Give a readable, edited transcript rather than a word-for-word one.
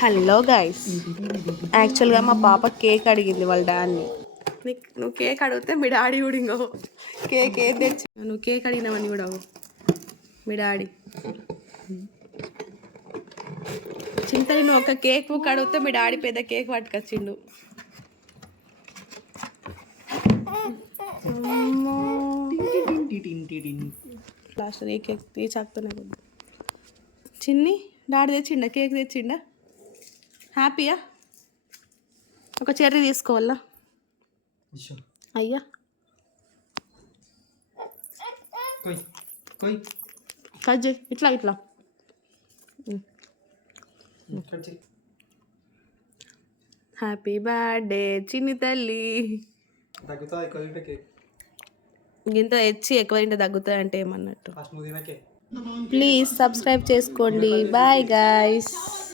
Hello guys, యాక్చువల్గా మా పాప కేక్ అడిగింది వాళ్ళ డాడీని. నువ్వు కేక్ అడిగితే మీ డాడీ కూడా ఇంకో కేక్ ఏం తెచ్చి నువ్వు కేక్ అడిగినావని కూడా మీ డాడీ చింతని నువ్వు ఒక కేక్ బుక్ అడిగితే మీ డాడీ పెద్ద కేక్ పట్టుకొచ్చిండు. లాస్ట్ ఏ కేక్ ఏ చాకుతోనే చిన్ని డాడీ తెచ్చిండా కేక్ తెచ్చిండా? హ్యాపీయా? ఒక చెర్రీ తీసుకోవాలా అయ్యా? కట్ చేయి, ఇట్లా ఇట్లా హ్యాపీ బర్త్డే చిన్ని తల్లి. ఇంత తెచ్చి ఎక్కువ తింటే తగ్గుతాయి అంటే ఏమన్నట్టు. ప్లీజ్ సబ్స్క్రైబ్ చేసుకోండి. Bye guys.